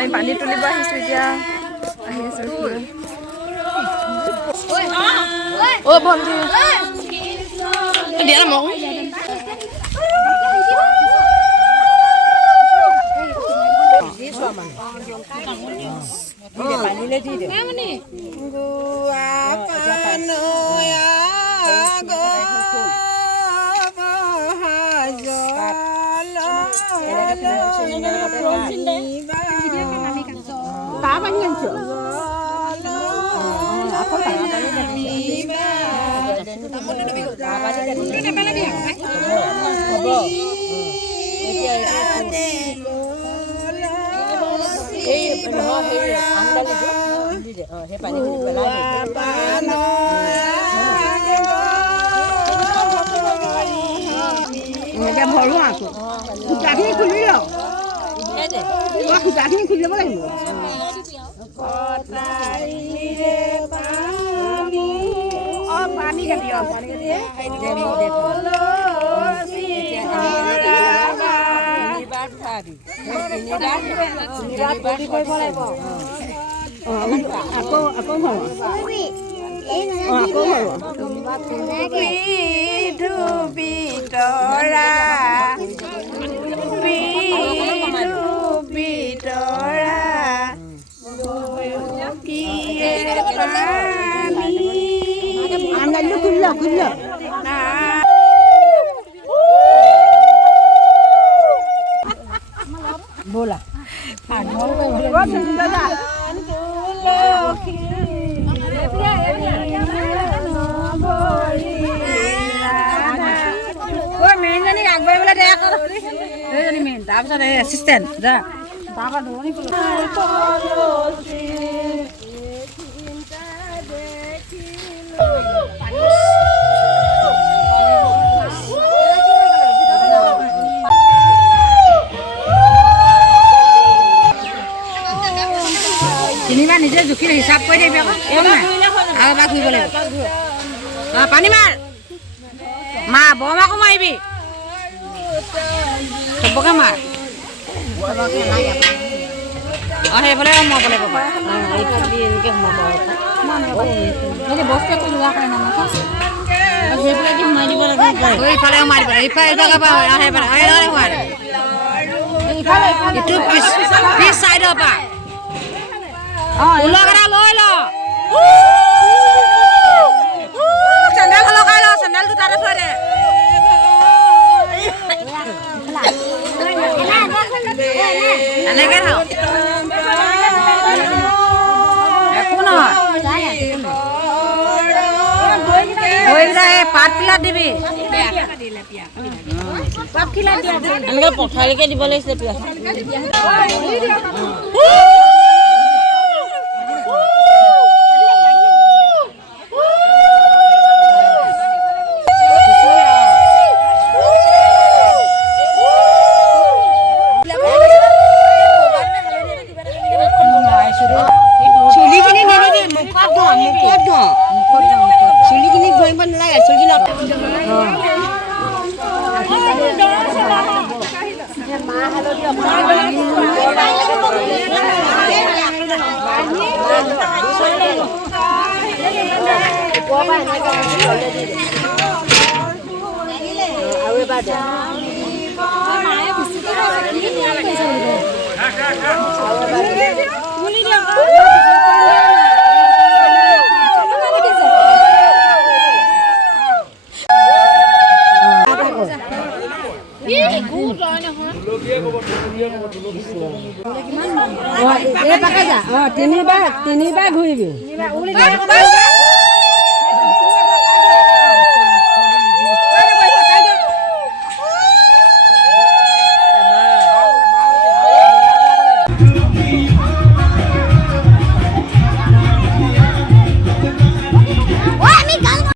আমি পানী তুলিব আহিছোঁ এতিয়া আহি আছোঁ অ' ভণ্টি দিয়া মোক ভৰো আকৌ সূতাখিনি খুলি লওক সূতাখিনি খুলি ল'ব লাগিব পানী কাটি আকৌ ভৰো बोला মেইনজনীক আগবাঢ়িবলৈ দে আকৌ সেইজনী মেইন তাৰপিছত এই এছিষ্টেণ্ট যা তাৰপৰা দৌৰণি তিনিবাৰ নিজে জুখি হিচাপ কৰি দিবি আকৌ আৰু এবাৰ ঘূৰিব লাগিব পানী মাৰ মা বৰমাকো মাৰিবি চবকে মাৰ সেইফালে সোমাব লাগিব এনেকৈ সোমাব বস্তু লোৱা কাৰণে সেইফালে দি সোমাই দিব লাগে ইফালে সোমাই দিব ইফালে পিছ চাইডৰ পৰা ওলগৰা লৈ ল চেণ্ডেল লগাই ল চেণ্ডেলটো তাতে থৈ দে এনেকে থাক একো নহয় পাতখিলা দিবি এনেকে পথাৰিকে দিব লাগিছিলে পিঁয়াজ তিনিবাৰ ঘূৰিবি